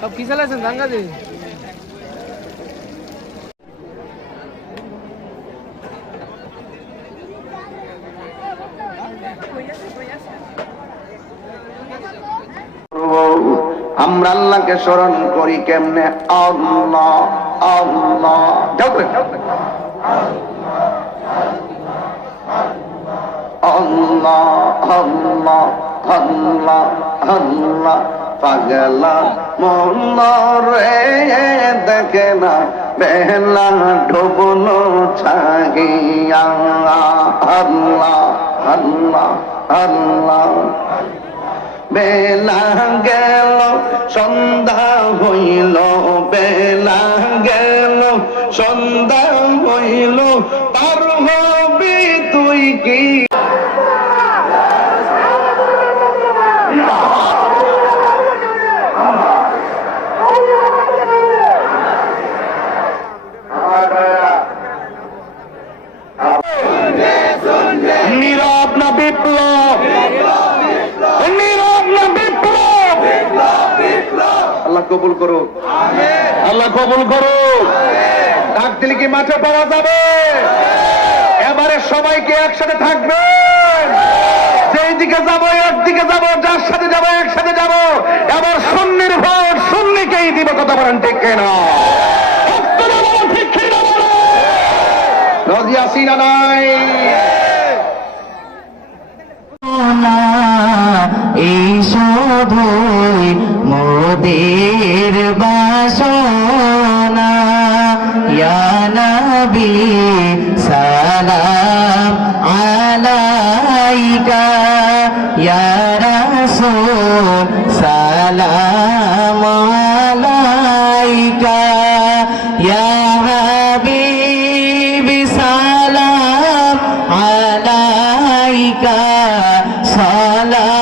সব কি চালাচ্ছেন দাঙ্গা দিয়ে? আমরা আল্লাহকে স্মরণ করি কেমনে? আল্লাহ আল্লাহ আল্লাহ আল্লাহ আল্লাহ আল্লাহ পাগলা মোল্লা রে দেখে না বেলা ডুবলো ছাগিয়া আল্লাহ আল্লাহ আল্লাহ বেলা গেল সন্ধ্যা হইল বেলা গেল সন্ধ্যা হইল পার হবি তুই কি নীরব না বিপ্লব নীরব না বিপ্লব আল্লাহ কবুল করো আল্লাহ কবুল করো ডাক দিলে কি মাঠে পাওয়া যাবে এবারে সবাইকে একসাথে থাকবেন যেই দিকে যাবো একদিকে যাবো যার সাথে যাবো একসাথে যাবো এবার সুন্নির ভোট সুন্নিকেই দিব কথা বলেন ঠিক কিনা রাজি আছি না নাই এই শুধুই মোদের বাসনা ইয়া নবী সালাম আলাইকা ইয়া রাসূল সালাম আলাইকা ইয়া হাবিবি সালাম আলাইকা সালাম